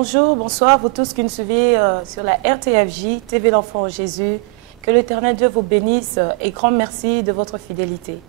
Bonjour, bonsoir, vous tous qui nous suivez sur la RTFJ, TV L'Enfant Jésus. Que l'Éternel Dieu vous bénisse et grand merci de votre fidélité.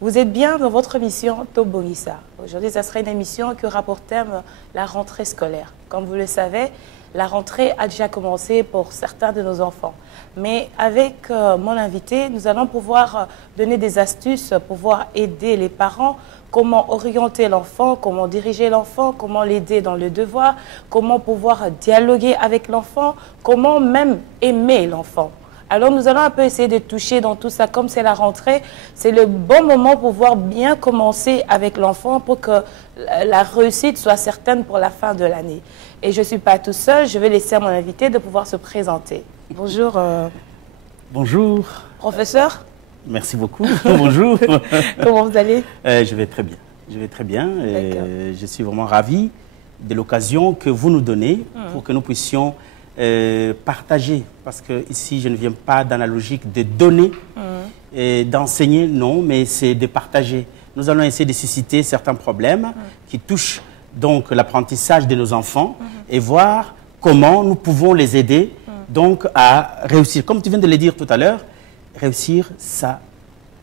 Vous êtes bien dans votre émission Tobonisa. Aujourd'hui, ça sera une émission qui aura pour thème la rentrée scolaire. Comme vous le savez, la rentrée a déjà commencé pour certains de nos enfants. Mais avec mon invité, nous allons pouvoir donner des astuces, pouvoir aider les parents, comment orienter l'enfant, comment diriger l'enfant, comment l'aider dans le devoir, comment pouvoir dialoguer avec l'enfant, comment même aimer l'enfant. Alors nous allons un peu essayer de toucher dans tout ça. Comme c'est la rentrée, c'est le bon moment pour pouvoir bien commencer avec l'enfant pour que la réussite soit certaine pour la fin de l'année. Et je ne suis pas tout seul, je vais laisser à mon invité de pouvoir se présenter. Bonjour. Bonjour. Professeur. Merci beaucoup. Bonjour. Comment vous allez? Je vais très bien. Je vais très bien. Je suis vraiment ravi de l'occasion que vous nous donnez pour que nous puissions partager, parce que ici je ne viens pas dans la logique de donner et d'enseigner, non, mais c'est de partager. Nous allons essayer de susciter certains problèmes qui touchent donc l'apprentissage de nos enfants et voir comment nous pouvons les aider donc à réussir. Comme tu viens de le dire tout à l'heure, réussir, ça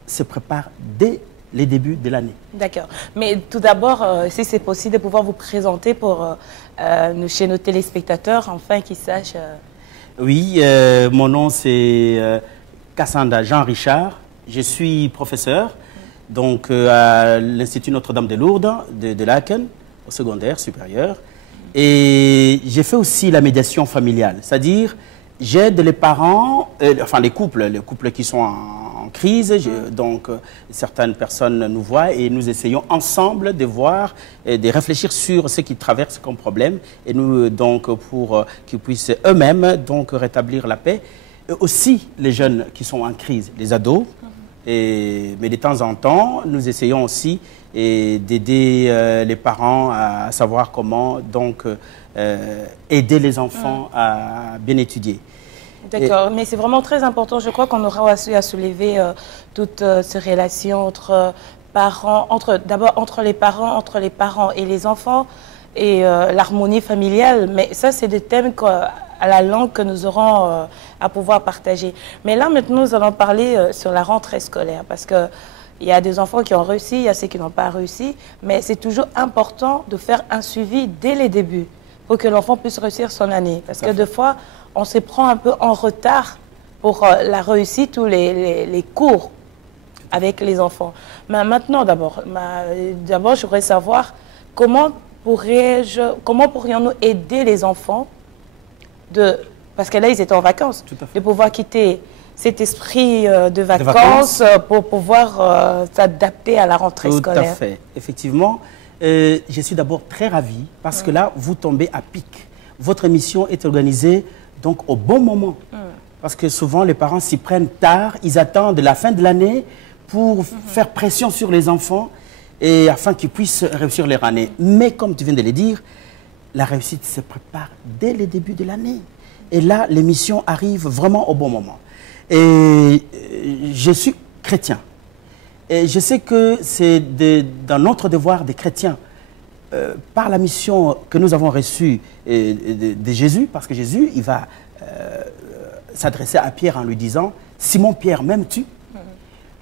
se prépare dès les débuts de l'année. D'accord. Mais tout d'abord, si c'est possible de pouvoir vous présenter pour chez nos téléspectateurs, enfin qu'ils sachent. Oui, mon nom c'est Kassanda Jean-Richard. Je suis professeur donc, à l'Institut Notre-Dame de Lourdes de Laken, au secondaire supérieur. Et j'ai fait aussi la médiation familiale, c'est-à-dire j'aide les parents, enfin les couples qui sont en crise. Donc certaines personnes nous voient et nous essayons ensemble de voir et de réfléchir sur ce qu'ils traversent comme problème et nous donc pour qu'ils puissent eux-mêmes donc rétablir la paix. Et aussi les jeunes qui sont en crise, les ados. Mais de temps en temps, nous essayons aussi d'aider les parents à savoir comment donc aider les enfants à bien étudier. D'accord, mais c'est vraiment très important. Je crois qu'on aura aussi à soulever toutes ces relations entre parents, d'abord entre les parents et les enfants et l'harmonie familiale. Mais ça, c'est des thèmes à la langue que nous aurons à pouvoir partager. Mais là, maintenant, nous allons parler sur la rentrée scolaire parce que il y a des enfants qui ont réussi, il y a ceux qui n'ont pas réussi, mais c'est toujours important de faire un suivi dès les débuts pour que l'enfant puisse réussir son année. Parce que des fois, on se prend un peu en retard pour la réussite ou les cours avec les enfants. Mais maintenant, d'abord, je voudrais savoir comment pourrions-nous aider les enfants parce que là, ils étaient en vacances, de pouvoir quitter cet esprit de vacances pour pouvoir s'adapter à la rentrée scolaire. Tout à fait. Effectivement, je suis d'abord très ravi parce que là, vous tombez à pic. Votre émission est organisée donc au bon moment. Parce que souvent, les parents s'y prennent tard, ils attendent la fin de l'année pour faire pression sur les enfants et afin qu'ils puissent réussir leur année. Mais comme tu viens de le dire, la réussite se prépare dès le début de l'année. Et là, l'émission arrive vraiment au bon moment. Et je suis chrétien. Et je sais que c'est dans notre devoir des chrétiens, par la mission que nous avons reçue de Jésus, parce que Jésus, il va s'adresser à Pierre en lui disant « Simon Pierre, m'aimes-tu »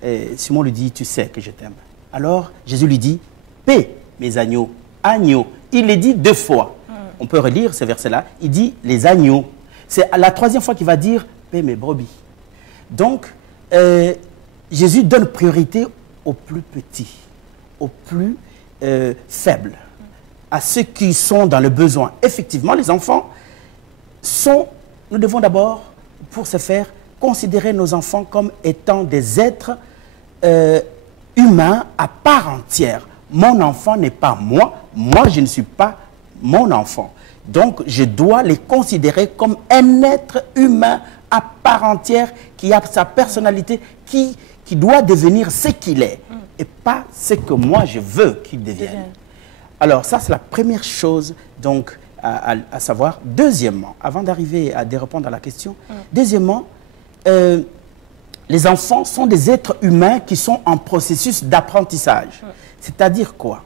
Et Simon lui dit « Tu sais que je t'aime ». Alors Jésus lui dit « Paix, mes agneaux, agneaux ». Il les dit 2 fois. On peut relire ce verset-là. Il dit « les agneaux ». C'est la 3e fois qu'il va dire « Paix, mes brebis ». Donc, Jésus donne priorité aux plus petits, aux plus faibles, à ceux qui sont dans le besoin. Effectivement, les enfants nous devons d'abord, pour ce faire, considérer nos enfants comme étant des êtres humains à part entière. Mon enfant n'est pas moi, moi je ne suis pas mon enfant. Donc, je dois les considérer comme un être humain à part entière qui a sa personnalité, qui doit devenir ce qu'il est et pas ce que moi je veux qu'il devienne. Alors, ça, c'est la première chose donc, à savoir. Deuxièmement, avant d'arriver à répondre à la question, deuxièmement, les enfants sont des êtres humains qui sont en processus d'apprentissage. C'est-à-dire quoi?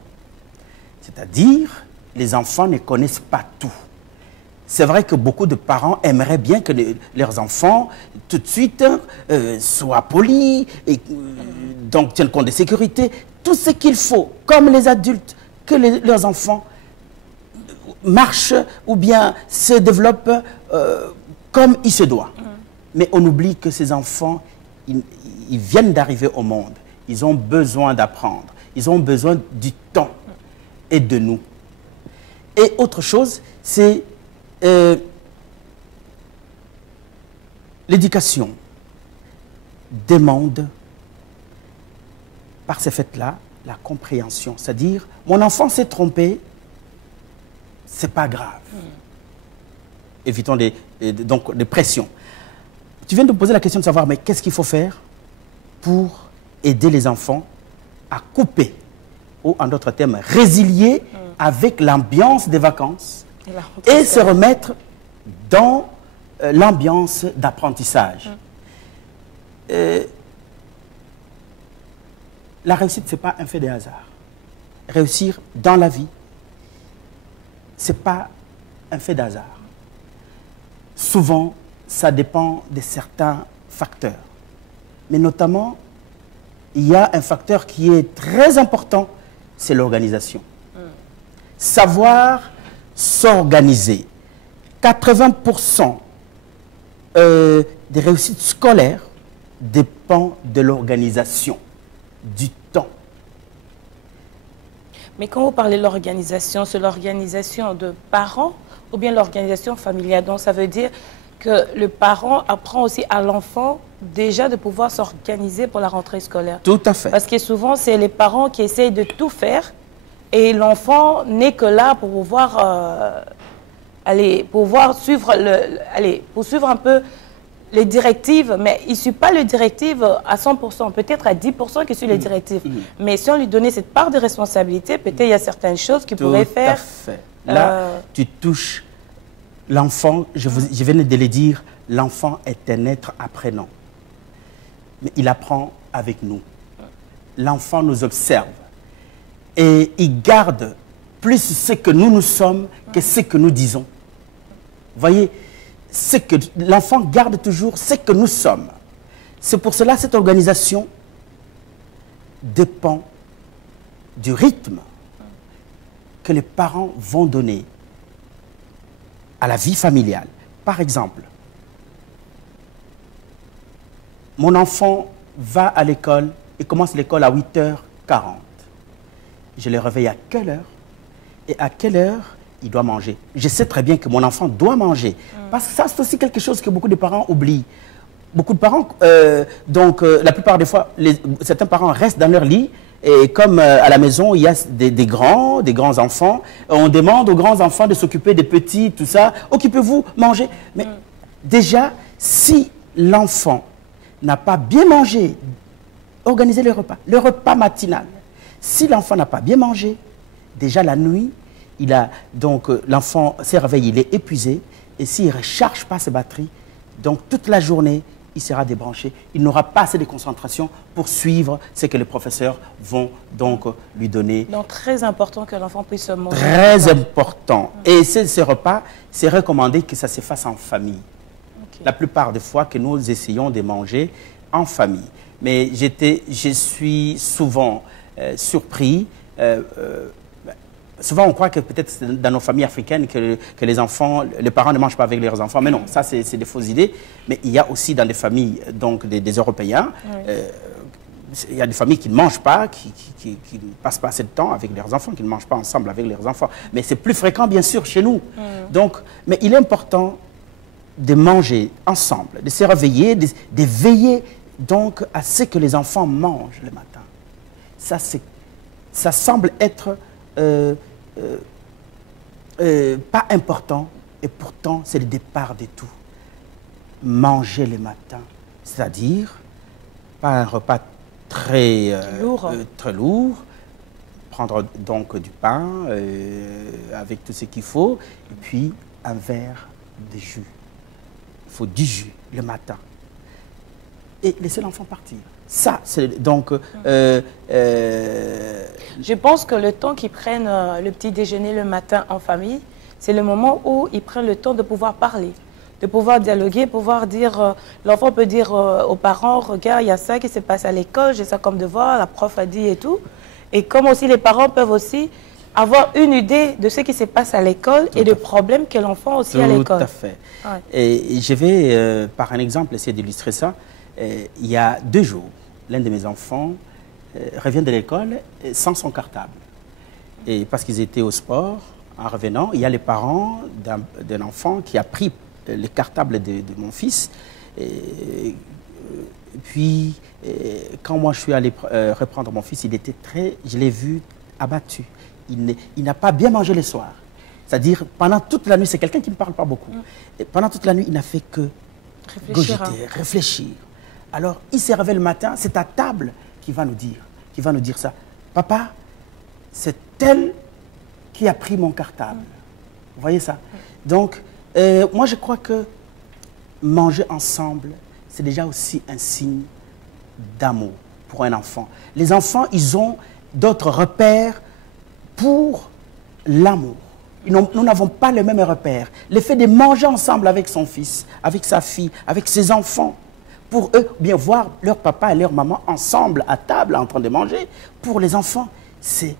C'est-à-dire, les enfants ne connaissent pas tout. C'est vrai que beaucoup de parents aimeraient bien que leurs enfants, tout de suite, soient polis, et, donc tiennent compte de sécurité, tout ce qu'il faut, comme les adultes, que leurs enfants marchent ou bien se développent comme il se doit. Mais on oublie que ces enfants, ils viennent d'arriver au monde. Ils ont besoin d'apprendre. Ils ont besoin du temps et de nous. Et autre chose, c'est l'éducation demande, par ces faits-là, la compréhension. C'est-à-dire, mon enfant s'est trompé, c'est pas grave. Évitons donc des pressions. Tu viens de me poser la question de savoir, mais qu'est-ce qu'il faut faire pour aider les enfants à couper, ou en d'autres termes, résilier avec l'ambiance des vacances et se remettre dans l'ambiance d'apprentissage. La réussite, ce n'est pas un fait de hasard. Réussir dans la vie, ce n'est pas un fait de hasard. Souvent, ça dépend de certains facteurs. Mais notamment, il y a un facteur qui est très important, c'est l'organisation. Savoir s'organiser. 80% des réussites scolaires dépendent de l'organisation, du temps. Mais quand vous parlez de l'organisation, c'est l'organisation de parents ou bien l'organisation familiale? Donc ça veut dire que le parent apprend aussi à l'enfant déjà de pouvoir s'organiser pour la rentrée scolaire. Tout à fait. Parce que souvent, c'est les parents qui essayent de tout faire et l'enfant n'est que là pour pouvoir, pour suivre un peu les directives, mais il ne suit pas les directives à 100%, peut-être à 10% qu'il suit les directives. Mais si on lui donnait cette part de responsabilité, peut-être il y a certaines choses qu'il pourrait faire. Tout à fait. Là, tu touches l'enfant, je venais de le dire, l'enfant est un être apprenant. Mais il apprend avec nous. L'enfant nous observe. Et il garde plus ce que nous sommes que ce que nous disons. Vous voyez, l'enfant garde toujours ce que nous sommes. C'est pour cela que cette organisation dépend du rythme que les parents vont donner à la vie familiale. Par exemple, mon enfant va à l'école et commence l'école à 8h40. Je le réveille à quelle heure? Et à quelle heure il doit manger? Je sais très bien que mon enfant doit manger. Parce que ça, c'est aussi quelque chose que beaucoup de parents oublient. Beaucoup de parents, la plupart des fois, certains parents restent dans leur lit. Et comme à la maison, il y a des grands enfants, on demande aux grands enfants de s'occuper des petits, tout ça. Occupez-vous, mangez. Mais déjà, si l'enfant n'a pas bien mangé, organisez le repas matinal. Si l'enfant n'a pas bien mangé, déjà la nuit, l'enfant s'est réveillé, il est épuisé. Et s'il ne recharge pas ses batteries, donc toute la journée, il sera débranché. Il n'aura pas assez de concentration pour suivre ce que les professeurs vont donc lui donner. Donc très important que l'enfant puisse se manger. Très important. Et ce repas, c'est recommandé que ça se fasse en famille. Okay. La plupart des fois que nous essayons de manger en famille. Mais je suis souvent surpris. Souvent, on croit que peut-être dans nos familles africaines que les enfants, les parents ne mangent pas avec leurs enfants. Mais non, ça, c'est des fausses idées. Mais il y a aussi dans les familles donc, des Européens, il y a des familles qui ne mangent pas, qui ne passent pas assez de temps avec leurs enfants, qui ne mangent pas ensemble avec leurs enfants. Mais c'est plus fréquent, bien sûr, chez nous. Donc, mais il est important de manger ensemble, de se réveiller, de veiller donc à ce que les enfants mangent le matin. Ça semble être pas important, et pourtant c'est le départ de tout. Manger le matin, c'est-à-dire pas un repas très lourd, prendre donc du pain avec tout ce qu'il faut, et puis un verre de jus. Il faut du jus le matin. Et laisser l'enfant partir. Ça, c'est donc... Je pense que le temps qu'ils prennent le petit déjeuner le matin en famille, c'est le moment où ils prennent le temps de pouvoir parler, de pouvoir dialoguer, pouvoir dire, l'enfant peut dire aux parents, regarde, il y a ça qui se passe à l'école, j'ai ça comme devoir, la prof a dit et tout. Et comme aussi les parents peuvent aussi avoir une idée de ce qui se passe à l'école et des problèmes que l'enfant aussi à l'école. Tout à fait. Ouais. Et je vais, par un exemple, essayer d'illustrer ça. Il y a 2 jours, l'un de mes enfants revient de l'école sans son cartable. Et parce qu'ils étaient au sport, en revenant, il y a les parents d'un enfant qui a pris le cartable de mon fils. Et puis, quand moi je suis allé reprendre mon fils, il était je l'ai vu abattu. Il n'a pas bien mangé le soir. C'est-à-dire, pendant toute la nuit, c'est quelqu'un qui ne parle pas beaucoup. Et pendant toute la nuit, il n'a fait que réfléchir. Alors, il s'est réveillé le matin, c'est à table qui va nous dire ça. Papa, c'est elle qui a pris mon cartable. Vous voyez ça? Donc, moi, je crois que manger ensemble, c'est déjà aussi un signe d'amour pour un enfant. Les enfants, ils ont d'autres repères pour l'amour. Nous n'avons pas les mêmes repères. Le fait de manger ensemble avec son fils, avec sa fille, avec ses enfants, pour eux, bien voir leur papa et leur maman ensemble à table en train de manger, pour les enfants, c'est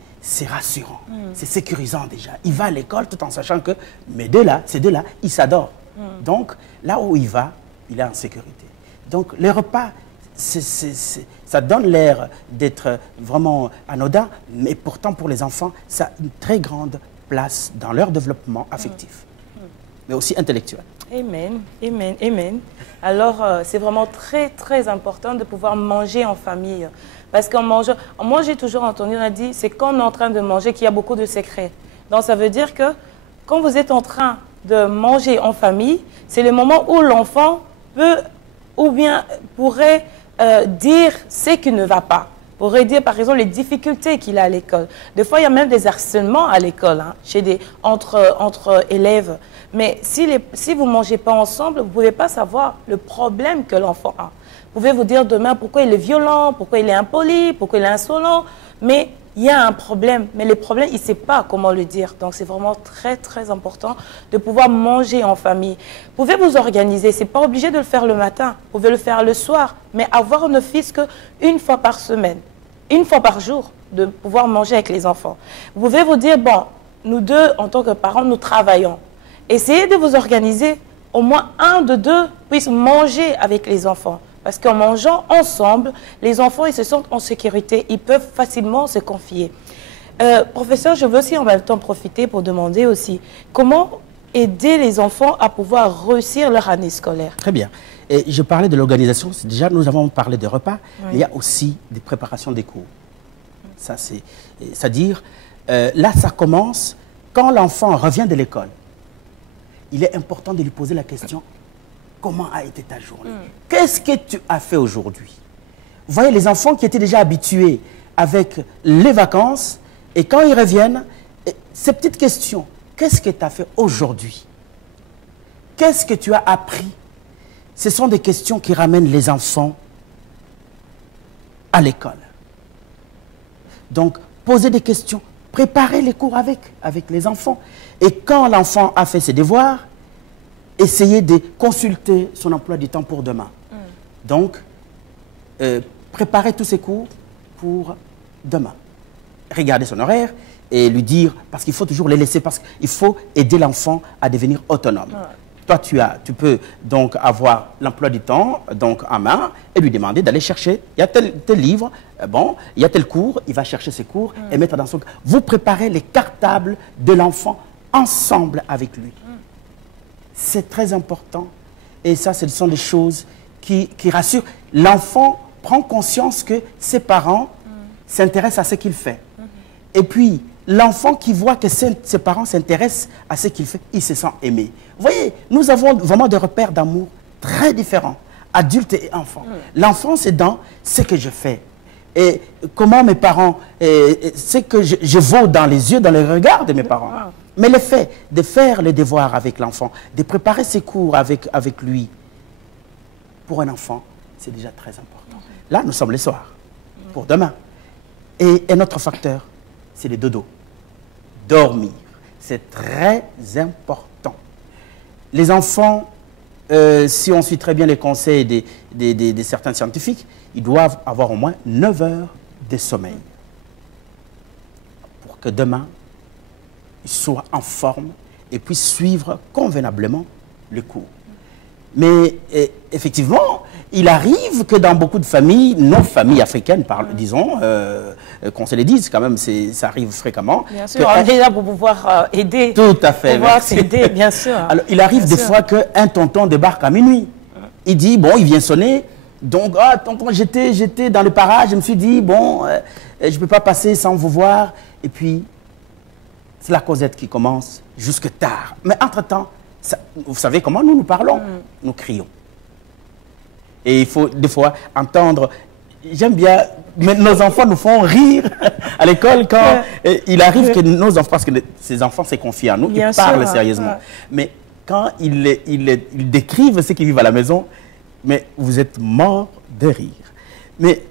rassurant, c'est sécurisant déjà. Il va à l'école tout en sachant que ces deux-là, ils s'adorent. Donc, là où il va, il est en sécurité. Donc, les repas, ça donne l'air d'être vraiment anodin, mais pourtant pour les enfants, ça a une très grande place dans leur développement affectif, mais aussi intellectuel. Amen, amen, amen. Alors, c'est vraiment très, très important de pouvoir manger en famille. Parce qu'en mangeant, moi j'ai toujours entendu, on a dit, c'est quand on est en train de manger qu'il y a beaucoup de secrets. Donc, ça veut dire que quand vous êtes en train de manger en famille, c'est le moment où l'enfant peut ou bien pourrait dire ce qui ne va pas. Pourrait dire, par exemple, les difficultés qu'il a à l'école. Des fois, il y a même des harcèlements à l'école, entre élèves. Mais si vous ne mangez pas ensemble, vous ne pouvez pas savoir le problème que l'enfant a. Vous pouvez vous dire demain pourquoi il est violent, pourquoi il est impoli, pourquoi il est insolent. Mais il y a un problème. Mais le problème, il ne sait pas comment le dire. Donc, c'est vraiment très, très important de pouvoir manger en famille. Vous pouvez vous organiser. Ce n'est pas obligé de le faire le matin. Vous pouvez le faire le soir. Mais avoir ne fût-ce qu'une fois par semaine, une fois par jour, de pouvoir manger avec les enfants. Vous pouvez vous dire, bon, nous deux, en tant que parents, nous travaillons. Essayez de vous organiser. Au moins un de deux puisse manger avec les enfants. Parce qu'en mangeant ensemble, les enfants, ils se sentent en sécurité. Ils peuvent facilement se confier. Professeur, je veux aussi en même temps profiter pour demander aussi comment aider les enfants à pouvoir réussir leur année scolaire. Très bien. Et je parlais de l'organisation. Déjà, nous avons parlé des repas, mais il y a aussi des préparations des cours. Ça, c'est-à-dire, là, ça commence quand l'enfant revient de l'école. Il est important de lui poser la question: comment a été ta journée? Qu'est-ce que tu as fait aujourd'hui? Vous voyez, les enfants qui étaient déjà habitués avec les vacances, et quand ils reviennent, ces petites questions: qu'est-ce que tu as fait aujourd'hui? Qu'est-ce que tu as appris? Ce sont des questions qui ramènent les enfants à l'école. Donc, poser des questions, préparer les cours avec les enfants. Et quand l'enfant a fait ses devoirs, essayer de consulter son emploi du temps pour demain. Donc, préparer tous ses cours pour demain. Regarder son horaire et lui dire, parce qu'il faut toujours les laisser, parce qu'il faut aider l'enfant à devenir autonome. Toi, tu peux donc avoir l'emploi du temps donc en main et lui demander d'aller chercher. Il y a tel livre, bon, il y a tel cours, il va chercher ses cours et mettre dans son... Vous préparez les cartables de l'enfant ensemble avec lui. C'est très important. Et ça, ce sont des choses qui rassurent. L'enfant prend conscience que ses parents s'intéressent à ce qu'il fait. Et puis, l'enfant qui voit que ses parents s'intéressent à ce qu'il fait, il se sent aimé. Vous voyez, nous avons vraiment des repères d'amour très différents, adultes et enfants. L'enfant, c'est dans ce que je fais. Et comment mes parents, ce que je vois dans les yeux, dans les regards de mes parents. Mais le fait de faire les devoirs avec l'enfant, de préparer ses cours avec lui, pour un enfant, c'est déjà très important. Là, nous sommes le soir, pour demain. Et un autre facteur, c'est le dodo. Dormir. C'est très important. Les enfants, si on suit très bien les conseils de certains scientifiques, ils doivent avoir au moins 9 heures de sommeil pour que demain, ils soient en forme et puissent suivre convenablement le cours. Mais effectivement, il arrive que dans beaucoup de familles, nos familles africaines, disons, qu'on se les dise quand même, ça arrive fréquemment. Bien sûr, on est là pour pouvoir aider. Tout à fait. Pour pouvoir s'aider, bien sûr. Alors, il arrive des fois qu'un tonton débarque à minuit. Il dit, bon, il vient sonner. Donc, ah, tonton, j'étais dans le parage, je me suis dit, bon, je ne peux pas passer sans vous voir. Et puis, c'est la causette qui commence jusque tard. Mais entre-temps, vous savez comment nous parlons? Nous crions. Et il faut des fois entendre, j'aime bien, mais nos enfants nous font rire à l'école quand il arrive que nos enfants, parce que ces enfants se confient à nous, bien ils parlent sérieusement. Mais quand ils décrivent ce qu'ils vivent à la maison, mais vous êtes morts de rire. Mais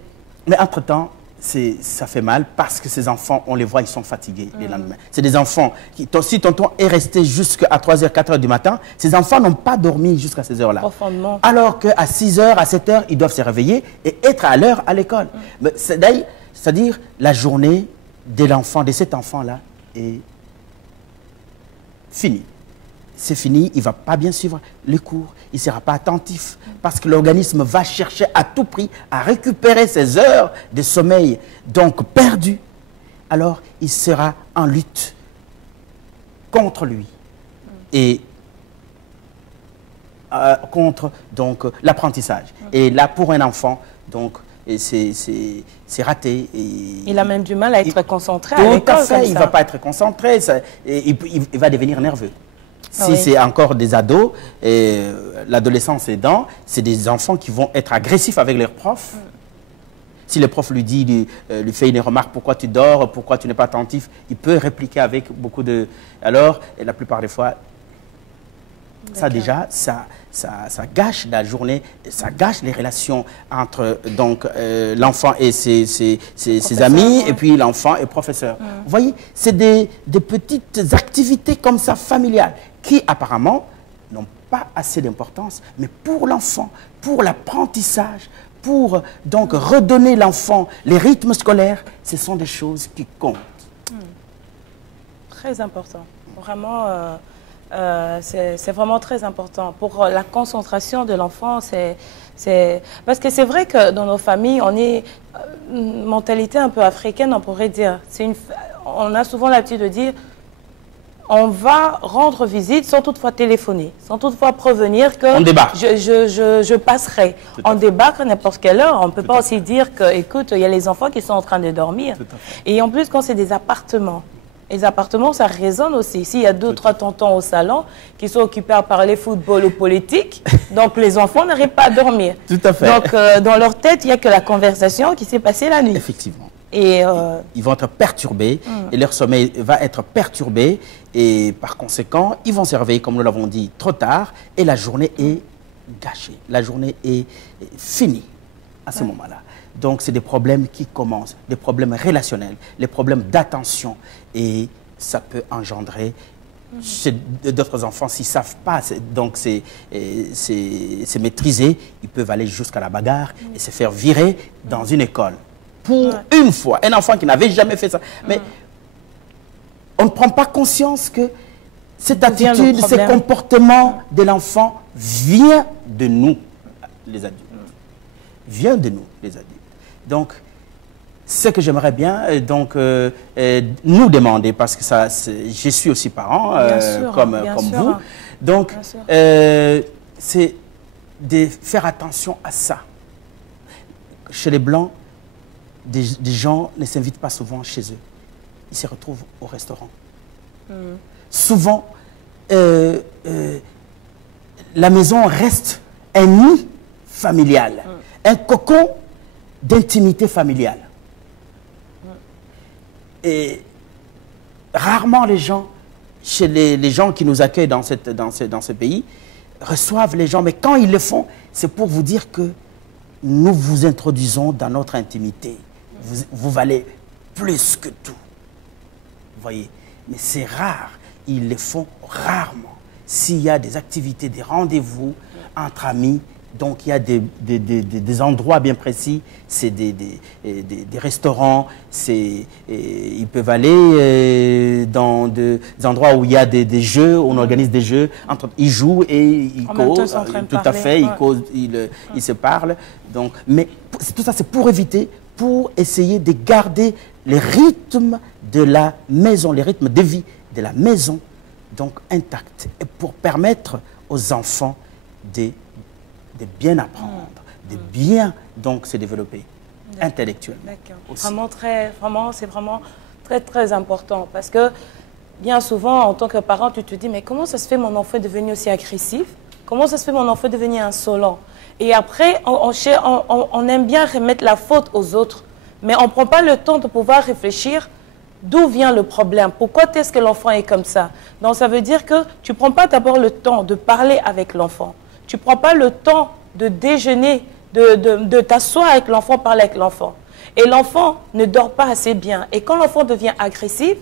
entre-temps, ça fait mal parce que ces enfants, on les voit, ils sont fatigués les lendemains. C'est des enfants qui, si tonton est resté jusqu'à 3h, 4h du matin, ces enfants n'ont pas dormi jusqu'à ces heures-là. Profondément. Alors qu'à 6h, à 7h, ils doivent se réveiller et être à l'heure à l'école. C'est-à-dire, la journée de l'enfant, de cet enfant-là, est finie. C'est fini, il ne va pas bien suivre les cours, il ne sera pas attentif parce que l'organisme va chercher à tout prix à récupérer ses heures de sommeil, donc perdues. Alors, il sera en lutte contre lui et contre donc l'apprentissage. Et là, pour un enfant, donc, c'est raté. Il a même du mal à être concentré à l'école. Tout à fait, il ne va pas être concentré, il va devenir nerveux. Si c'est encore des ados, l'adolescence aidant, c'est des enfants qui vont être agressifs avec leurs profs. Si le prof lui fait une remarque, pourquoi tu dors, pourquoi tu n'es pas attentif, il peut répliquer avec beaucoup de... Alors, et la plupart des fois, ça déjà, ça gâche la journée, ça gâche les relations entre l'enfant et ses amis, et puis l'enfant et le professeur. Vous voyez, c'est des petites activités comme ça, familiales, qui apparemment n'ont pas assez d'importance, mais pour l'enfant, pour l'apprentissage, pour donc redonner l'enfant les rythmes scolaires, ce sont des choses qui comptent. Très important. Vraiment, c'est vraiment très important. Pour la concentration de l'enfant, parce que c'est vrai que dans nos familles, on est une mentalité un peu africaine, on pourrait dire. On a souvent l'habitude de dire on va rendre visite sans toutefois téléphoner, sans toutefois prévenir que je passerai. On débarque à n'importe quelle heure. On ne peut pas aussi dire que, écoute, il y a les enfants qui sont en train de dormir. Et en plus, quand c'est des appartements, les appartements, ça résonne aussi. S'il y a 2 ou 3 tontons au salon qui sont occupés à parler football ou politique, donc les enfants n'arrivent pas à dormir. Tout à fait. Donc, dans leur tête, il n'y a que la conversation qui s'est passée la nuit. Effectivement. Et ils vont être perturbés et leur sommeil va être perturbé et par conséquent, ils vont se réveiller, comme nous l'avons dit, trop tard et la journée est gâchée. La journée est finie à ce moment-là. Donc, c'est des problèmes qui commencent, des problèmes relationnels, les problèmes d'attention et ça peut engendrer chez d'autres enfants, s'ils ne savent pas donc c'est maîtriser, ils peuvent aller jusqu'à la bagarre et se faire virer dans une école. Pour une fois, un enfant qui n'avait jamais fait ça. Mais on ne prend pas conscience que cette attitude, ce comportement de l'enfant vient de nous, les adultes. Vient de nous, les adultes. Donc, ce que j'aimerais bien nous demander, parce que je suis aussi parent, comme vous, donc c'est de faire attention à ça. Chez les Blancs, des gens ne s'invitent pas souvent chez eux. Ils se retrouvent au restaurant. Souvent, la maison reste un nid familial, un cocon d'intimité familiale. Et rarement les gens, chez les gens qui nous accueillent dans ce pays, reçoivent les gens. Mais quand ils le font, c'est pour vous dire que nous vous introduisons dans notre intimité. Vous valez plus que tout. Vous voyez? Mais c'est rare. ils les font rarement. S'il y a des activités, des rendez-vous entre amis, donc il y a des endroits bien précis, c'est des restaurants, ils peuvent aller dans des endroits où il y a des jeux, où on organise des jeux, ils jouent et ils causent, tout à fait, ils causent, ils se parlent. Donc, mais tout ça c'est pour éviter, pour essayer de garder les rythmes de la maison, les rythmes de vie de la maison, donc intacts, et pour permettre aux enfants de bien apprendre, de bien donc se développer intellectuellement. Vraiment, c'est vraiment très important parce que bien souvent, en tant que parent, tu te dis mais comment ça se fait mon enfant est devenu aussi agressif? Comment ça se fait mon enfant est devenu insolent? Et après, on aime bien remettre la faute aux autres, mais on ne prend pas le temps de pouvoir réfléchir d'où vient le problème, pourquoi est-ce que l'enfant est comme ça. Donc ça veut dire que tu ne prends pas d'abord le temps de parler avec l'enfant. Tu ne prends pas le temps de déjeuner, de t'asseoir avec l'enfant, parler avec l'enfant. Et l'enfant ne dort pas assez bien. Et quand l'enfant devient agressif,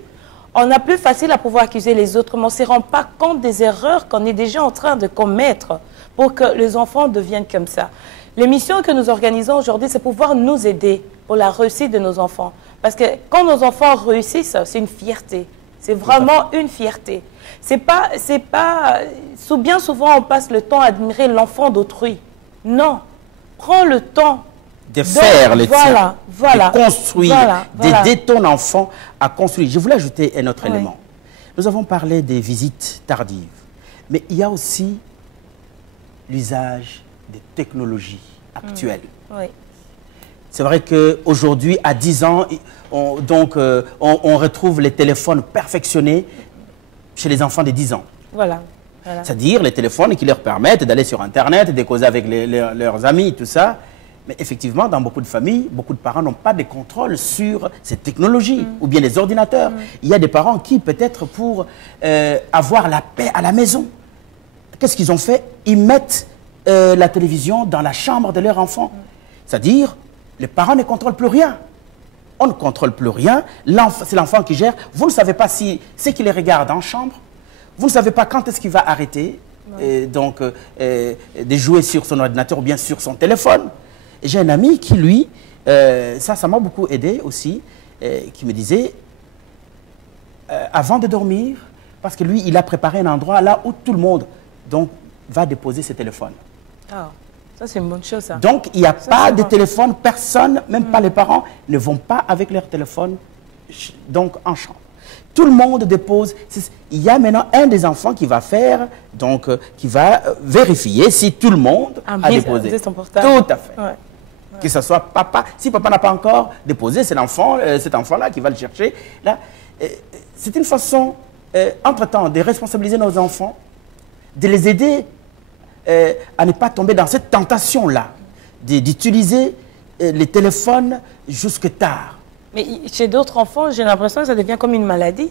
on a plus facile à pouvoir accuser les autres, mais on ne se rend pas compte des erreurs qu'on est déjà en train de commettre pour que les enfants deviennent comme ça. L'émission que nous organisons aujourd'hui, c'est pouvoir nous aider pour la réussite de nos enfants. Parce que quand nos enfants réussissent, c'est une fierté. C'est vraiment une fierté. Bien souvent, on passe le temps à admirer l'enfant d'autrui. Non. Prends le temps de faire les tiens, de construire, d'aider ton enfant à construire. Je voulais ajouter un autre élément. Nous avons parlé des visites tardives, mais il y a aussi l'usage des technologies actuelles. C'est vrai qu'aujourd'hui, à 10 ans, on retrouve les téléphones perfectionnés chez les enfants de 10 ans. C'est-à-dire les téléphones qui leur permettent d'aller sur Internet, de causer avec leurs amis, tout ça. Mais effectivement, dans beaucoup de familles, beaucoup de parents n'ont pas de contrôle sur ces technologies ou bien les ordinateurs. Il y a des parents qui, peut-être pour avoir la paix à la maison, qu'est-ce qu'ils ont fait? Ils mettent la télévision dans la chambre de leur enfant. C'est-à-dire, les parents ne contrôlent plus rien. On ne contrôle plus rien. C'est l'enfant qui gère. Vous ne savez pas si c'est qu'il les regarde en chambre. Vous ne savez pas quand est-ce qu'il va arrêter de jouer sur son ordinateur ou bien sur son téléphone. J'ai un ami qui, lui, ça m'a beaucoup aidé aussi, qui me disait, avant de dormir, parce que lui, il a préparé un endroit là où tout le monde va déposer ses téléphones. Ça, c'est une bonne chose, ça. Donc, il n'y a pas de téléphone, personne, même pas les parents, ne vont pas avec leur téléphone en chambre. Tout le monde dépose. Il y a maintenant un des enfants qui va faire, qui va vérifier si tout le monde a déposé. Son portable. Tout à fait. Que ce soit papa. Si papa n'a pas encore déposé, c'est cet enfant-là qui va le chercher. C'est une façon, entre-temps, de responsabiliser nos enfants, de les aider à ne pas tomber dans cette tentation-là, d'utiliser les téléphones jusque tard. Mais chez d'autres enfants, j'ai l'impression que ça devient comme une maladie.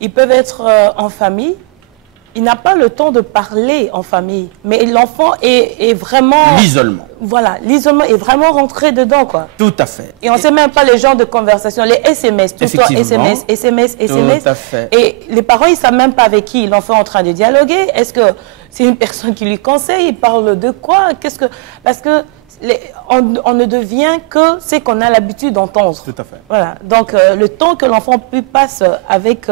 Ils peuvent être en famille, il n'a pas le temps de parler en famille, mais l'enfant est vraiment... L'isolement. Voilà, l'isolement est vraiment rentré dedans, quoi. Tout à fait. Et on ne sait même pas les genres de conversation, les SMS, tout le temps SMS. Tout à fait. Et les parents, ils ne savent même pas avec qui l'enfant est en train de dialoguer. Est-ce que c'est une personne qui lui conseille? Il parle de quoi? Parce que on ne devient que ce qu'on a l'habitude d'entendre. Tout à fait. Voilà. Donc, le temps que l'enfant passe avec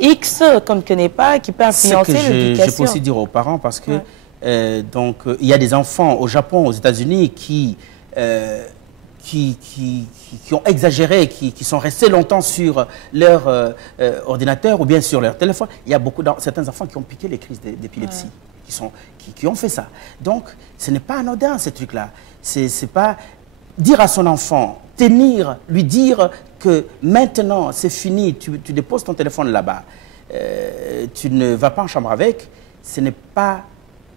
X qu'on ne connaît pas, qui peut influencer l'éducation. Je peux aussi dire aux parents, parce que il y a des enfants au Japon, aux États-Unis, qui ont exagéré, qui sont restés longtemps sur leur ordinateur ou bien sur leur téléphone. Il y a certains enfants qui ont piqué les crises d'épilepsie. Qui ont fait ça. Donc, ce n'est pas anodin, ces trucs-là. C'est pas dire à son enfant, lui dire que maintenant, c'est fini, tu déposes ton téléphone là-bas, tu ne vas pas en chambre avec, ce n'est pas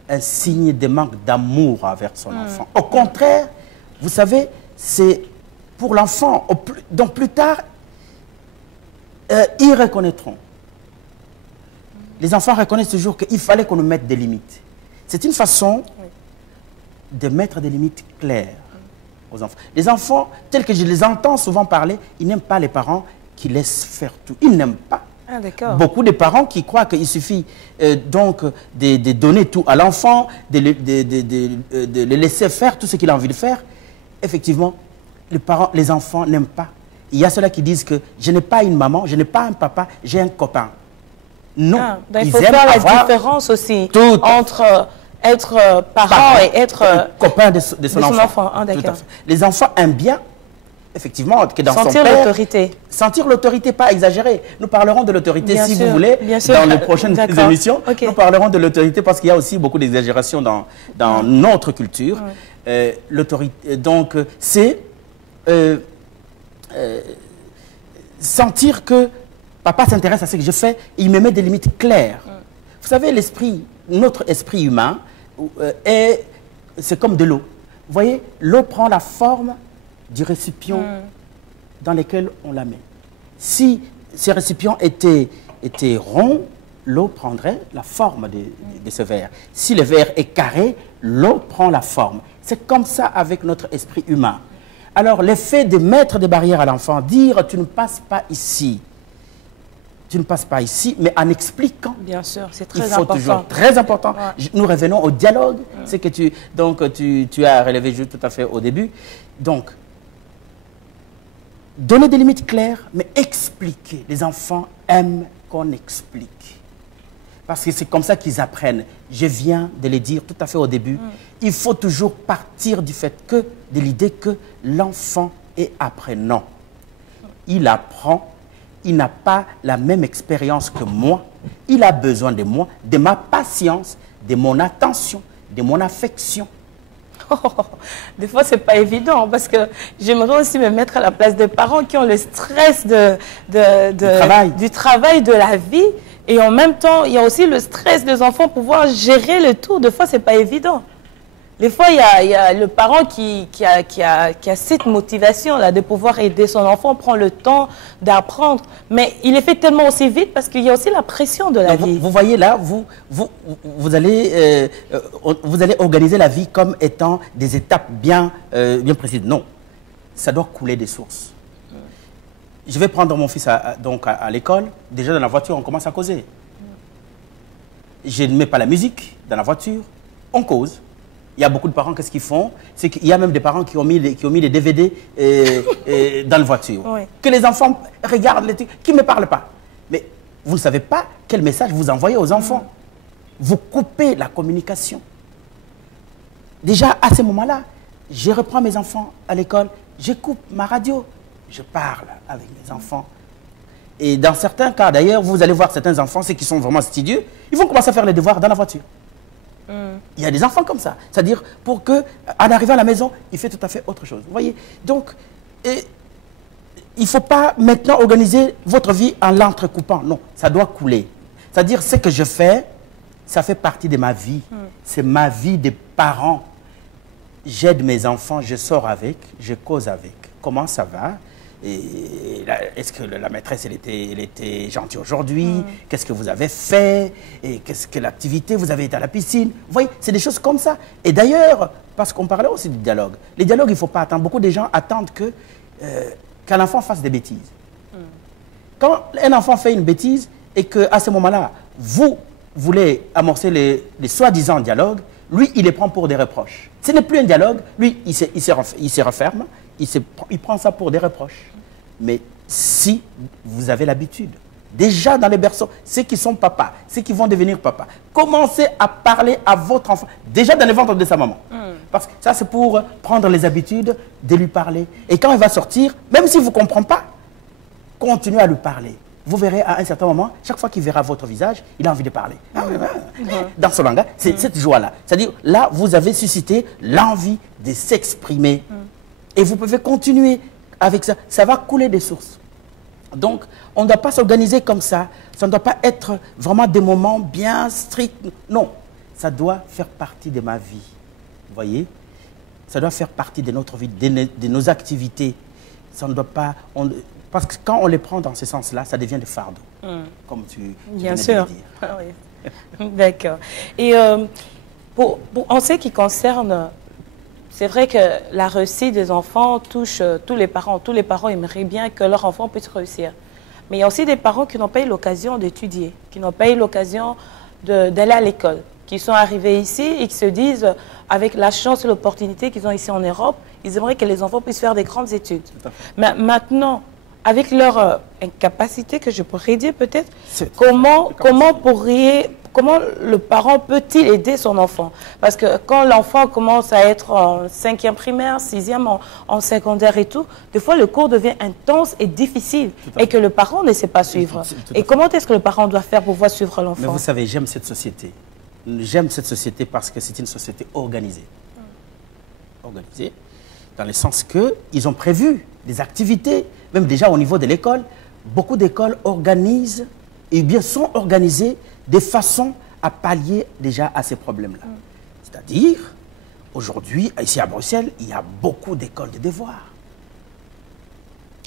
un signe de manque d'amour envers son enfant. Au contraire, vous savez, c'est pour l'enfant. Donc, plus tard, ils reconnaîtront. Les enfants reconnaissent toujours qu'il fallait qu'on nous mette des limites. C'est une façon de mettre des limites claires aux enfants. Les enfants, tels que je les entends souvent parler, ils n'aiment pas les parents qui laissent faire tout. Ils n'aiment pas Ah, d'accord. Beaucoup de parents qui croient qu'il suffit donc de donner tout à l'enfant, de le laisser faire tout ce qu'il a envie de faire. Effectivement, les enfants n'aiment pas. Il y a ceux-là qui disent que je n'ai pas une maman, je n'ai pas un papa, j'ai un copain. Non, donc il faut faire la différence aussi entre être parent et être copain de son enfant. Ah, d'accord. Les enfants aiment bien, effectivement, que dans sentir son père, l'autorité. Sentir l'autorité, pas exagérer. Nous parlerons de l'autorité si vous voulez, dans les prochaines émissions. Nous parlerons de l'autorité parce qu'il y a aussi beaucoup d'exagération dans notre culture. L'autorité, donc, c'est sentir que papa s'intéresse à ce que je fais, il me met des limites claires. Vous savez, notre esprit humain, c'est comme de l'eau. Vous voyez, l'eau prend la forme du récipient dans lequel on la met. Si ces récipients étaient ronds, l'eau prendrait la forme de ce verre. Si le verre est carré, l'eau prend la forme. C'est comme ça avec notre esprit humain. Alors, le fait de mettre des barrières à l'enfant, dire « tu ne passes pas ici », tu ne passes pas ici, mais en expliquant. Bien sûr, c'est très important. Il faut toujours, très important. Ouais. Nous revenons au dialogue, c'est que tu as relevé juste tout à fait au début. Donc, donner des limites claires, mais expliquer. Les enfants aiment qu'on explique. Parce que c'est comme ça qu'ils apprennent. Je viens de le dire tout à fait au début. Il faut toujours partir du fait que, de l'idée que l'enfant est apprenant. Il apprend. Il n'a pas la même expérience que moi. Il a besoin de moi, de ma patience, de mon attention, de mon affection. Des fois, ce n'est pas évident parce que j'aimerais aussi me mettre à la place des parents qui ont le stress du travail, de la vie. Et en même temps, il y a aussi le stress des enfants pour pouvoir gérer le tout. Des fois, ce n'est pas évident. Des fois, il y a le parent qui a cette motivation-là de pouvoir aider son enfant, prend le temps d'apprendre. Mais il est fait tellement aussi vite parce qu'il y a aussi la pression de la vie. Vous voyez là, vous allez organiser la vie comme étant des étapes bien précises. Non, ça doit couler des sources. Je vais prendre mon fils à l'école. Déjà dans la voiture, on commence à causer. Je ne mets pas la musique dans la voiture, on cause. Il y a beaucoup de parents, qu'est-ce qu'ils font? C'est qu'il y a même des parents qui ont mis des DVD dans la voiture. Oui. Que les enfants regardent, qui ne me parlent pas. Mais vous ne savez pas quel message vous envoyez aux enfants. Vous coupez la communication. Déjà, à ce moment-là, je reprends mes enfants à l'école, je coupe ma radio, je parle avec mes enfants. Et dans certains cas, d'ailleurs, vous allez voir certains enfants, ceux qui sont vraiment studieux, ils vont commencer à faire les devoirs dans la voiture. Il y a des enfants comme ça. C'est-à-dire, pour qu'en arrivant à la maison, il fait tout à fait autre chose. Vous voyez? Donc, il ne faut pas maintenant organiser votre vie en l'entrecoupant. Non, ça doit couler. C'est-à-dire, ce que je fais, ça fait partie de ma vie. C'est ma vie de parent. J'aide mes enfants, je sors avec, je cause avec. Comment ça va? Est-ce que la maîtresse, elle était gentille aujourd'hui? Qu'est-ce que vous avez fait? Et qu'est-ce que l'activité? Vous avez été à la piscine? Vous voyez, c'est des choses comme ça. Et d'ailleurs, parce qu'on parlait aussi du dialogue. Les dialogues, il ne faut pas attendre. Beaucoup de gens attendent qu'un enfant fasse des bêtises. Quand un enfant fait une bêtise et qu'à ce moment-là, vous voulez amorcer les soi-disant dialogues, lui, il les prend pour des reproches. Ce n'est plus un dialogue. Lui, il se referme. Il prend ça pour des reproches. Mais si vous avez l'habitude, déjà dans les berceaux, ceux qui sont papas, ceux qui vont devenir papas, commencez à parler à votre enfant, déjà dans le ventre de sa maman. Parce que ça, c'est pour prendre les habitudes de lui parler. Et quand il va sortir, même s'il ne vous comprend pas, continuez à lui parler. Vous verrez à un certain moment, chaque fois qu'il verra votre visage, il a envie de parler. Dans ce langage, c'est cette joie-là. C'est-à-dire, là, vous avez suscité l'envie de s'exprimer. Et vous pouvez continuer avec ça. Ça va couler des sources. Donc, on ne doit pas s'organiser comme ça. Ça ne doit pas être vraiment des moments bien stricts. Non, ça doit faire partie de ma vie. Vous voyez? Ça doit faire partie de notre vie, de nos activités. Ça ne doit pas... parce que quand on les prend dans ce sens-là, ça devient des fardeaux. Comme tu bien venais sûr. de le dire. Ah oui. D'accord. Et en ce qui concerne... C'est vrai que la réussite des enfants touche tous les parents. Tous les parents aimeraient bien que leur enfant puisse réussir. Mais il y a aussi des parents qui n'ont pas eu l'occasion d'étudier, qui n'ont pas eu l'occasion d'aller à l'école, qui sont arrivés ici et qui se disent, avec la chance et l'opportunité qu'ils ont ici en Europe, ils aimeraient que les enfants puissent faire des grandes études. Mais maintenant, avec leur incapacité, que je pourrais dire peut-être, comment le parent peut-il aider son enfant? Parce que quand l'enfant commence à être en 5e primaire, 6e, en secondaire et tout, des fois le cours devient intense et difficile et que le parent ne sait pas suivre. Et comment est-ce que le parent doit faire pour pouvoir suivre l'enfant? Mais vous savez, j'aime cette société. J'aime cette société parce que c'est une société organisée. Organisée, dans le sens qu'ils ont prévu des activités, même déjà au niveau de l'école. Beaucoup d'écoles organisent, et bien sont organisées de façon à pallier déjà à ces problèmes-là. C'est-à-dire, aujourd'hui, ici à Bruxelles, il y a beaucoup d'écoles de devoirs.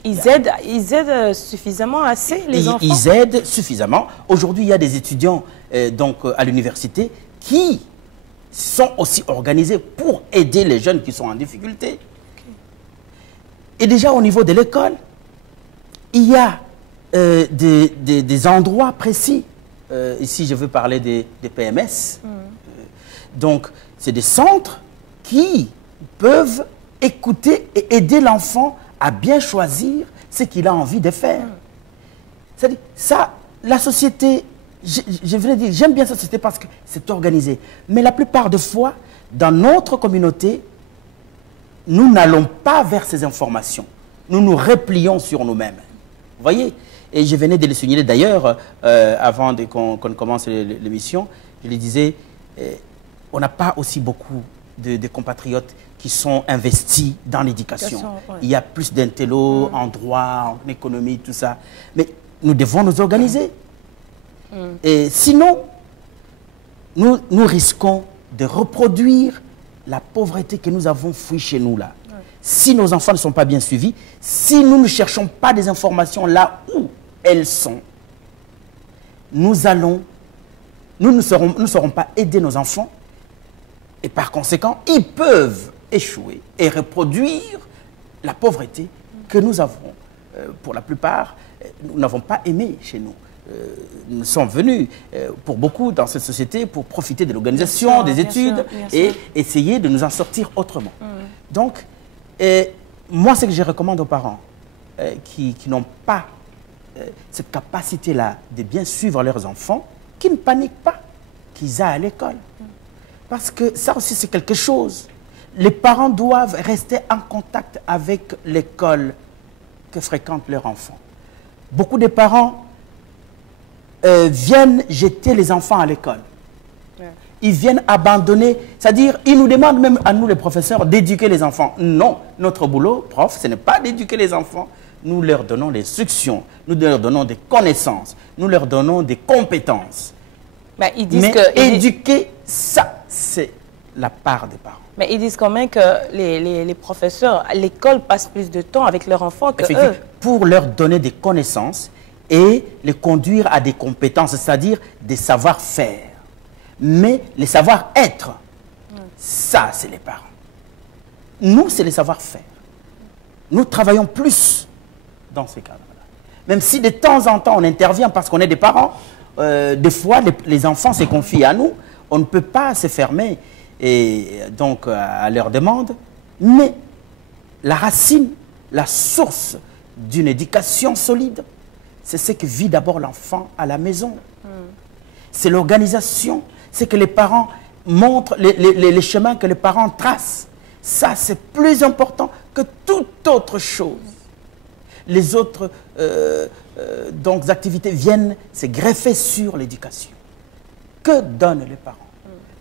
Ils aident suffisamment assez les enfants? Ils aident suffisamment. Aujourd'hui, il y a des étudiants à l'université qui sont aussi organisés pour aider les jeunes qui sont en difficulté. Et déjà au niveau de l'école, il y a des endroits précis. Ici, je veux parler des PMS. Donc, c'est des centres qui peuvent écouter et aider l'enfant à bien choisir ce qu'il a envie de faire. C'est-à-dire, ça, la société, je voulais dire, j'aime bien cette société parce que c'est organisé. Mais la plupart des fois, dans notre communauté, nous n'allons pas vers ces informations. Nous nous replions sur nous-mêmes. Vous voyez? Et je venais de le souligner d'ailleurs, avant qu'on commence l'émission, je lui disais, on n'a pas aussi beaucoup de compatriotes qui sont investis dans l'éducation. Ouais. Il y a plus d'intello en droit, en économie, tout ça. Mais nous devons nous organiser. Et sinon, nous risquons de reproduire la pauvreté que nous avons fouillée chez nous là. Si nos enfants ne sont pas bien suivis, si nous ne cherchons pas des informations là où elles sont, nous ne saurons pas aider nos enfants et par conséquent, ils peuvent échouer et reproduire la pauvreté que nous avons. Pour la plupart, nous n'avons pas aimé chez nous. Nous sommes venus, pour beaucoup dans cette société, pour profiter de l'organisation, des études et essayer de nous en sortir autrement. Donc, moi, ce que je recommande aux parents qui n'ont pas cette capacité-là de bien suivre leurs enfants, qu'ils ne paniquent pas, qu'ils aillent à l'école. Parce que ça aussi, c'est quelque chose. Les parents doivent rester en contact avec l'école que fréquentent leurs enfants. Beaucoup de parents viennent jeter les enfants à l'école. Ils viennent abandonner, c'est-à-dire, ils nous demandent même à nous, les professeurs, d'éduquer les enfants. Non, notre boulot, prof, ce n'est pas d'éduquer les enfants. Nous leur donnons des instructions, nous leur donnons des connaissances, nous leur donnons des compétences. Mais ils disent éduquer, ça, c'est la part des parents. Mais ils disent quand même que les professeurs à l'école passent plus de temps avec leurs enfants que eux. Pour leur donner des connaissances et les conduire à des compétences, c'est-à-dire des savoir-faire. Mais les savoir-être, ça, c'est les parents. Nous, c'est les savoir-faire. Nous travaillons plus dans ces cadres-là. Même si de temps en temps, on intervient parce qu'on est des parents, des fois, les enfants se confient à nous. On ne peut pas se fermer et donc à leur demande. Mais la racine, la source d'une éducation solide, c'est ce que vit d'abord l'enfant à la maison. C'est l'organisation, c'est que les parents montrent les chemins que les parents tracent. Ça, c'est plus important que toute autre chose. Les autres activités viennent se greffer sur l'éducation. Que donnent les parents?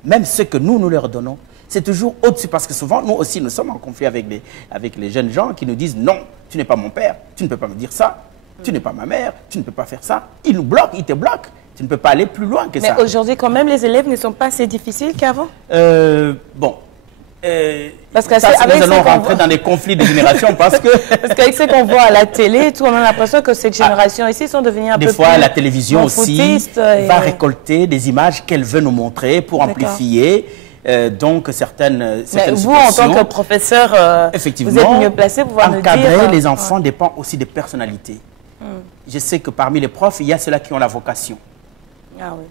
Même ce que nous leur donnons, c'est toujours au-dessus. Parce que souvent, nous aussi, nous sommes en conflit avec les jeunes gens qui nous disent « Non, tu n'es pas mon père, tu ne peux pas me dire ça. Tu n'es pas ma mère, tu ne peux pas faire ça. » Ils nous bloquent, ils te bloquent. Tu ne peux pas aller plus loin que ça. Mais aujourd'hui, quand même, les élèves ne sont pas assez difficiles qu'avant? Bon. Parce que nous allons rentrer dans des conflits de génération parce que... Parce qu'avec ce qu'on voit à la télé, tout, on a l'impression que cette génération ici sont devenus un peu plus... Des fois, la télévision aussi va récolter des images qu'elle veut nous montrer pour amplifier certaines Mais vous, en tant que professeur, effectivement, vous êtes mieux placé pour pouvoir nous dire... Encadrer les enfants dépend aussi des personnalités. Je sais que parmi les profs, il y a ceux-là qui ont la vocation. Ah oui.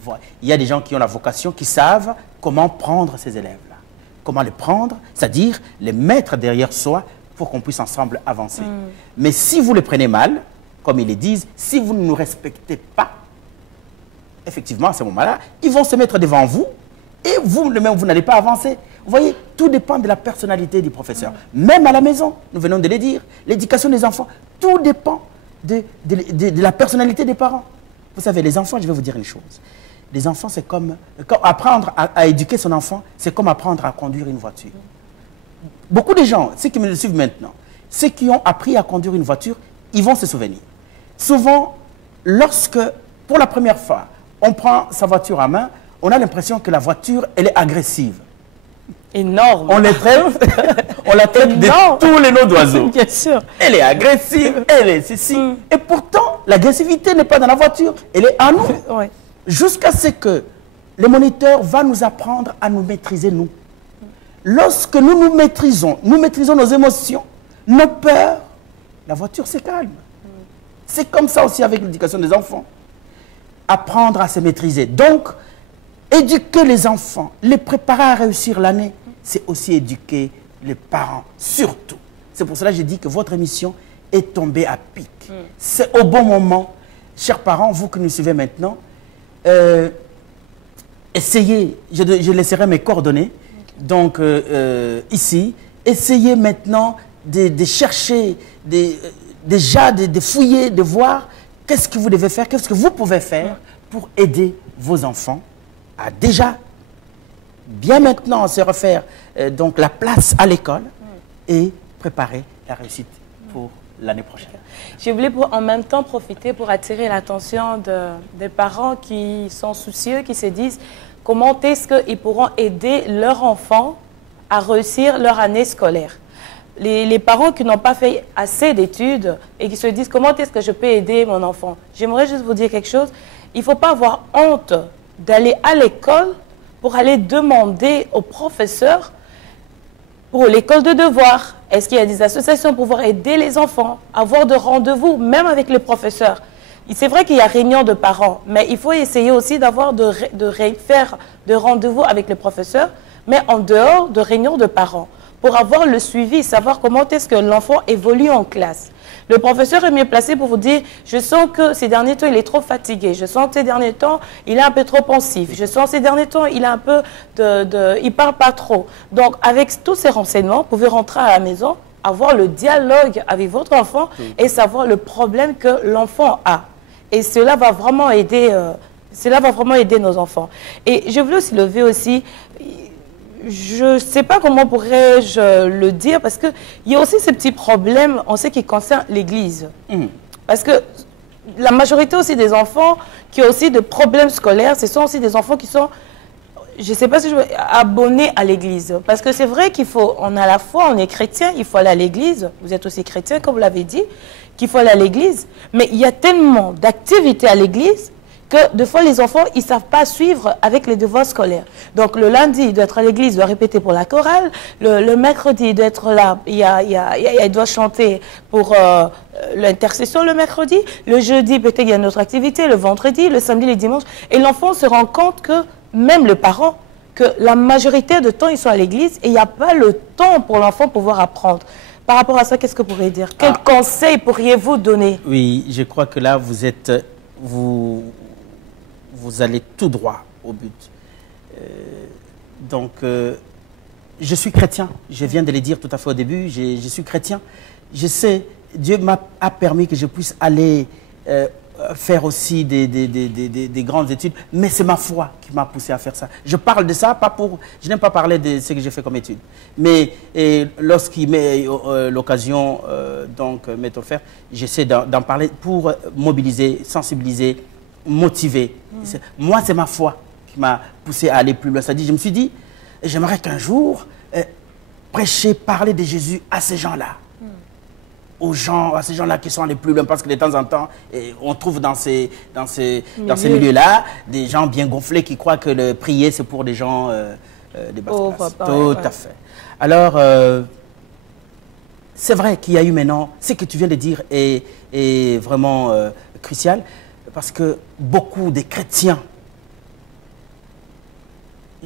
Voilà. Il y a des gens qui ont la vocation, qui savent comment prendre ces élèves-là. Comment les prendre, c'est-à-dire les mettre derrière soi pour qu'on puisse ensemble avancer. Mais si vous les prenez mal, comme ils le disent, si vous ne nous respectez pas, effectivement, à ce moment-là, ils vont se mettre devant vous et vous-même, vous n'allez pas avancer. Vous voyez, tout dépend de la personnalité du professeur. Même à la maison, nous venons de le dire, l'éducation des enfants, tout dépend de la personnalité des parents. Vous savez, les enfants, je vais vous dire une chose. Les enfants, c'est comme apprendre à éduquer son enfant, c'est comme apprendre à conduire une voiture. Beaucoup de gens, ceux qui me suivent maintenant, ceux qui ont appris à conduire une voiture, ils vont se souvenir. Souvent, lorsque, pour la première fois, on prend sa voiture en main, on a l'impression que la voiture, elle est agressive. Énorme. On la traite de tous les noms d'oiseaux. Bien sûr. Elle est agressive, elle est ceci. Et pourtant, l'agressivité n'est pas dans la voiture, elle est en nous. Ouais. Jusqu'à ce que le moniteur va nous apprendre à nous maîtriser, nous. Lorsque nous maîtrisons nos émotions, nos peurs, la voiture se calme. C'est comme ça aussi avec l'éducation des enfants. Apprendre à se maîtriser. Donc, éduquer les enfants, les préparer à réussir l'année, c'est aussi éduquer les parents, surtout. C'est pour cela que j'ai dit que votre émission est tombée à pic. C'est au bon moment. Chers parents, vous qui nous suivez maintenant, essayez, je laisserai mes coordonnées, donc ici, essayez maintenant de chercher, déjà de fouiller, de voir qu'est-ce que vous devez faire, qu'est-ce que vous pouvez faire pour aider vos enfants à déjà, bien maintenant, se refaire donc la place à l'école et préparer la réussite pour l'année prochaine. Je voulais en même temps profiter pour attirer l'attention des parents qui sont soucieux, qui se disent comment est-ce qu'ils pourront aider leur enfant à réussir leur année scolaire. Les parents qui n'ont pas fait assez d'études et qui se disent comment est-ce que je peux aider mon enfant. J'aimerais juste vous dire quelque chose. Il ne faut pas avoir honte d'aller à l'école pour aller demander aux professeurs pour l'école de devoirs. Est-ce qu'il y a des associations pour pouvoir aider les enfants, avoir de rendez-vous, même avec les professeurs? C'est vrai qu'il y a réunion de parents, mais il faut essayer aussi d'avoir faire de rendez-vous avec les professeurs, mais en dehors de réunions de parents, pour avoir le suivi, savoir comment est-ce que l'enfant évolue en classe. Le professeur est mieux placé pour vous dire, je sens que ces derniers temps, il est trop fatigué. Je sens que ces derniers temps, il est un peu trop pensif. Je sens que ces derniers temps, il est un peu il parle pas trop. Donc, avec tous ces renseignements, vous pouvez rentrer à la maison, avoir le dialogue avec votre enfant et savoir le problème que l'enfant a. Et cela va vraiment aider, nos enfants. Et je voulais aussi lever aussi... Je ne sais pas comment pourrais-je le dire, parce qu'il y a aussi ces petits problèmes, on sait, qui concernent l'Église. Parce que la majorité aussi des enfants qui ont aussi des problèmes scolaires, ce sont aussi des enfants qui sont, je ne sais pas si je veux, abonnés à l'Église. Parce que c'est vrai on a la foi, on est chrétien, il faut aller à l'Église. Vous êtes aussi chrétien, comme vous l'avez dit, qu'il faut aller à l'Église. Mais il y a tellement d'activités à l'Église que des fois, les enfants, ils ne savent pas suivre avec les devoirs scolaires. Donc, le lundi, il doit être à l'église, il doit répéter pour la chorale. Le mercredi, il doit être là, il doit chanter pour l'intercession le mercredi. Le jeudi, peut-être, il y a une autre activité. Le vendredi, le samedi, le dimanche. Et l'enfant se rend compte que, même le parent, que la majorité de temps, ils sont à l'église et il n'y a pas le temps pour l'enfant pouvoir apprendre. Par rapport à ça, qu'est-ce que vous pourriez dire? Quels conseils pourriez-vous donner? Oui, je crois que là, vous allez tout droit au but. Je suis chrétien. Je viens de le dire tout à fait au début. Je suis chrétien. Je sais, Dieu m'a permis que je puisse aller faire aussi des grandes études. Mais c'est ma foi qui m'a poussé à faire ça. Je parle de ça, je n'aime pas parler de ce que j'ai fait comme études. Mais lorsqu'il m'est l'occasion m'est offerte, j'essaie d'en parler pour mobiliser, sensibiliser, motiver. Moi, c'est ma foi qui m'a poussé à aller plus loin. C'est-à-dire, je me suis dit, j'aimerais qu'un jour prêcher, parler de Jésus à ces gens-là. À ces gens-là qui sont les plus loin, parce que de temps en temps, on trouve dans ces milieux-là des gens bien gonflés qui croient que le prier, c'est pour des gens des basses classes. Tout à fait. Alors, c'est vrai qu'il y a eu maintenant, ce que tu viens de dire est vraiment crucial, parce que beaucoup de chrétiens,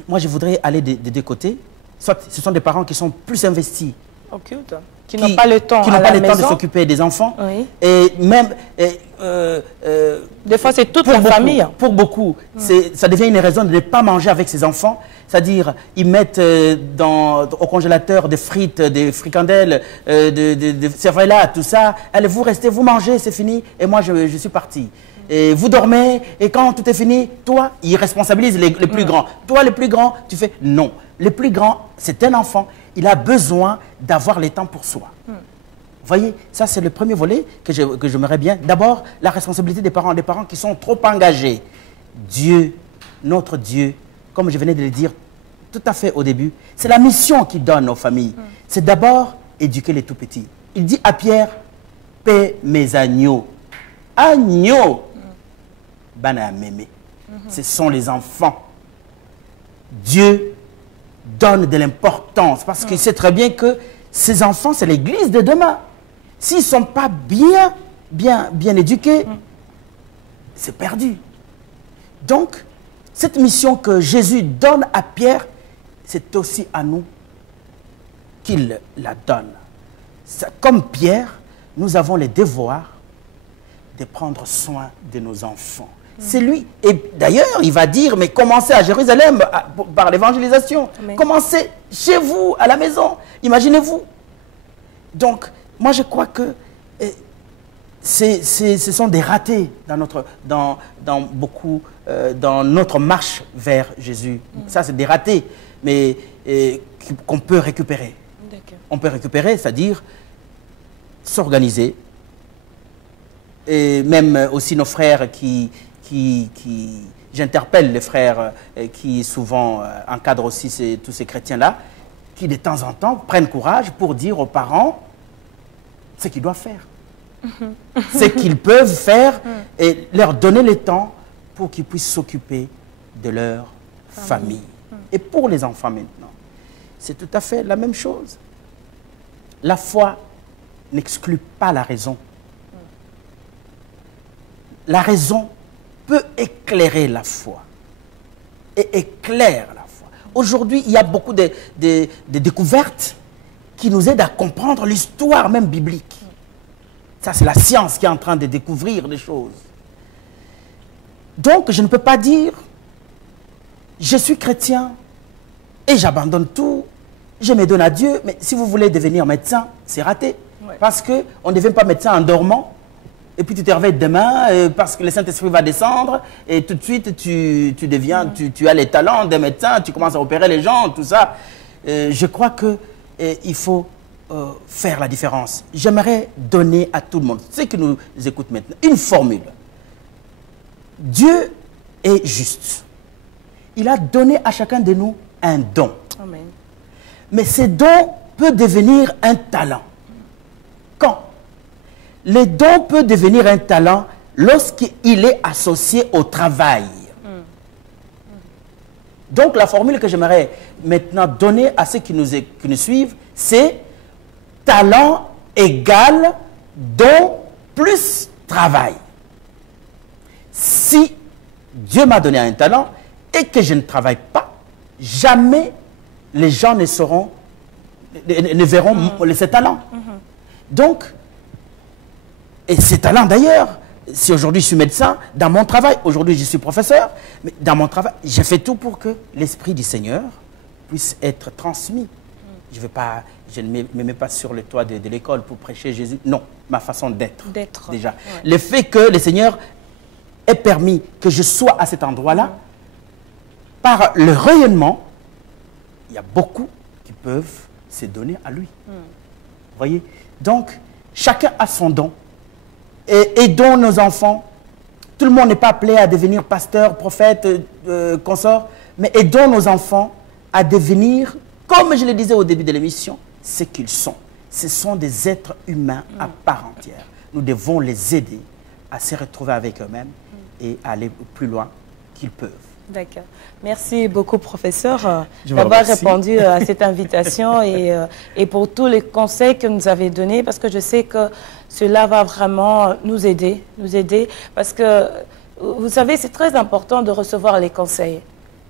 moi je voudrais aller des deux côtés, soit ce sont des parents qui sont plus investis, Occulte. Qui n'ont pas le temps qui n'ont pas le temps de s'occuper des enfants, oui. et même... des fois, c'est toute la famille. Pour beaucoup, ça devient une raison de ne pas manger avec ses enfants. C'est-à-dire, ils mettent au congélateur des frites, des fricandelles, de cervelas, tout ça. Allez, vous restez, vous mangez, c'est fini. Et moi, je suis parti. Et vous dormez, et quand tout est fini, toi, ils responsabilisent les plus grands. Toi, les plus grands, tu fais non. Le plus grand, c'est un enfant. Il a besoin d'avoir le temps pour soi. Vous voyez, ça c'est le premier volet que j'aimerais bien. D'abord, la responsabilité des parents qui sont trop engagés. Dieu, notre Dieu, comme je venais de le dire tout à fait au début, c'est la mission qu'il donne aux familles. C'est d'abord éduquer les tout-petits. Il dit à Pierre, paie mes agneaux. Agneaux, bana mémé. Ce sont les enfants. Dieu donne de l'importance parce qu'il sait très bien que ces enfants, c'est l'église de demain. S'ils ne sont pas bien éduqués, c'est perdu. Donc, cette mission que Jésus donne à Pierre, c'est aussi à nous qu'il la donne. Comme Pierre, nous avons le devoir de prendre soin de nos enfants. C'est lui. Et d'ailleurs, il va dire, mais commencez à Jérusalem par l'évangélisation. Commencez chez vous, à la maison. Imaginez-vous. Donc, moi je crois que ce sont des ratés dans notre marche vers Jésus. Ça, c'est des ratés, mais qu'on peut récupérer. On peut récupérer, c'est-à-dire s'organiser. Et même aussi nos frères j'interpelle les frères qui souvent encadrent aussi tous ces chrétiens-là, qui de temps en temps prennent courage pour dire aux parents ce qu'ils doivent faire, ce qu'ils peuvent faire et leur donner le temps pour qu'ils puissent s'occuper de leur famille. Et pour les enfants maintenant, c'est tout à fait la même chose. La foi n'exclut pas la raison. La raison peut éclairer la foi et éclaire la foi. Aujourd'hui, il y a beaucoup de découvertes qui nous aident à comprendre l'histoire même biblique. Ça, c'est la science qui est en train de découvrir des choses. Donc, je ne peux pas dire, je suis chrétien et j'abandonne tout, je me donne à Dieu, mais si vous voulez devenir médecin, c'est raté. Ouais. Parce qu'on ne devient pas médecin en dormant, et puis tu te réveilles demain parce que le Saint-Esprit va descendre, et tout de suite, tu deviens, tu as les talents d'un médecin, tu commences à opérer les gens, tout ça. Je crois qu'il faut faire la différence. J'aimerais donner à tout le monde, ceux qui nous écoutent maintenant, une formule. Dieu est juste. Il a donné à chacun de nous un don. Amen. Mais ce don peut devenir un talent. Quand? Le don peut devenir un talent lorsqu'il est associé au travail. Donc la formule que j'aimerais maintenant donner à ceux qui nous suivent, c'est talent égale don plus travail. Si Dieu m'a donné un talent et que je ne travaille pas, jamais les gens ne verront ce talent. Donc, et ces talents d'ailleurs, si aujourd'hui je suis médecin, dans mon travail, aujourd'hui je suis professeur, mais dans mon travail, j'ai fait tout pour que l'Esprit du Seigneur puisse être transmis. Je ne me mets pas sur le toit de l'école pour prêcher Jésus. Non, ma façon d'être. Déjà. Ouais. Le fait que le Seigneur ait permis que je sois à cet endroit-là, par le rayonnement, il y a beaucoup qui peuvent se donner à lui. Vous voyez? Donc, chacun a son don. Et aidons nos enfants. Tout le monde n'est pas appelé à devenir pasteur, prophète, consort, mais aidons nos enfants à devenir, comme je le disais au début de l'émission, ce qu'ils sont. Ce sont des êtres humains à part entière. Nous devons les aider à se retrouver avec eux-mêmes et aller plus loin qu'ils peuvent. D'accord. Merci beaucoup, professeur, d'avoir répondu à cette invitation et pour tous les conseils que nous avez donnés, parce que je sais que cela va vraiment nous aider parce que, vous savez, c'est très important de recevoir les conseils.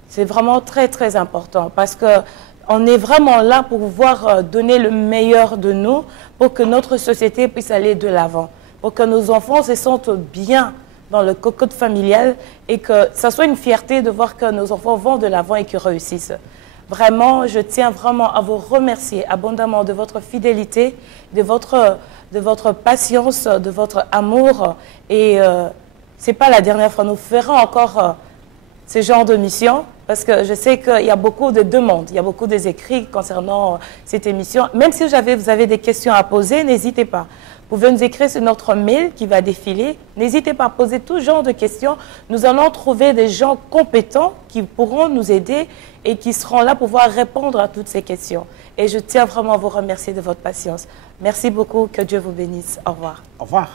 C'est vraiment très, très important parce que on est vraiment là pour pouvoir donner le meilleur de nous pour que notre société puisse aller de l'avant, pour que nos enfants se sentent bien dans le cocotte familial et que ça soit une fierté de voir que nos enfants vont de l'avant et qu'ils réussissent. Vraiment, je tiens vraiment à vous remercier abondamment de votre fidélité, de votre patience, de votre amour. Et ce n'est pas la dernière fois, nous ferons encore ce genre de mission parce que je sais qu'il y a beaucoup de demandes, il y a beaucoup d'écrits concernant cette émission. Même si vous avez des questions à poser, n'hésitez pas. Vous pouvez nous écrire sur notre mail qui va défiler. N'hésitez pas à poser tout genre de questions. Nous allons trouver des gens compétents qui pourront nous aider et qui seront là pour pouvoir répondre à toutes ces questions. Et je tiens vraiment à vous remercier de votre patience. Merci beaucoup. Que Dieu vous bénisse. Au revoir. Au revoir.